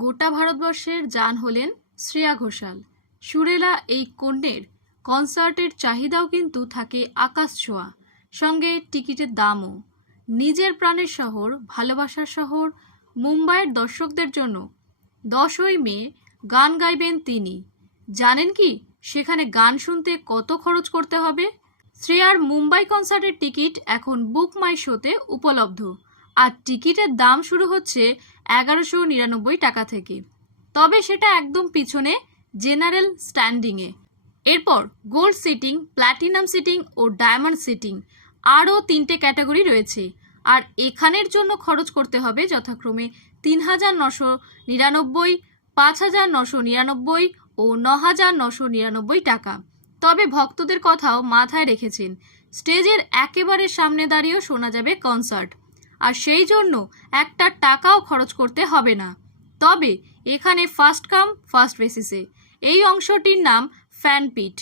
গোটা ভারতবর্ষের জান হলেন শ্রেয়া ঘোষাল। সুরেলা এই কন্যের কনসার্টের চাহিদাও কিন্তু থাকে আকাশ ছোঁয়া, সঙ্গে টিকিটের দামও। নিজের প্রাণের শহর, ভালোবাসার শহর মুম্বাইয়ের দর্শকদের জন্য 10ই মে গান গাইবেন তিনি। জানেন কি সেখানে গান শুনতে কত খরচ করতে হবে? শ্রেয়ার মুম্বাই কনসার্টের টিকিট এখন বুক মাই শোতে উপলব্ধ, আর টিকিটের দাম শুরু হচ্ছে 1199 টাকা থেকে। তবে সেটা একদম পিছনে জেনারেল স্ট্যান্ডিংয়ে। এরপর গোল্ড সিটিং, প্ল্যাটিনাম সিটিং ও ডায়মন্ড সিটিং আরও 3টে ক্যাটাগরি রয়েছে। আর এখানের জন্য খরচ করতে হবে যথাক্রমে 3,999, 5,999 ও 9,999 টাকা। তবে ভক্তদের কথাও মাথায় রেখেছেন, স্টেজের একেবারে সামনে দাঁড়িয়েও শোনা যাবে কনসার্ট, আর সেই জন্য একটা টাকাও খরচ করতে হবে না। তবে এখানে ফার্স্ট কাম ফার্স্ট বেসিসে এই অংশটির নাম ফ্যান পিট।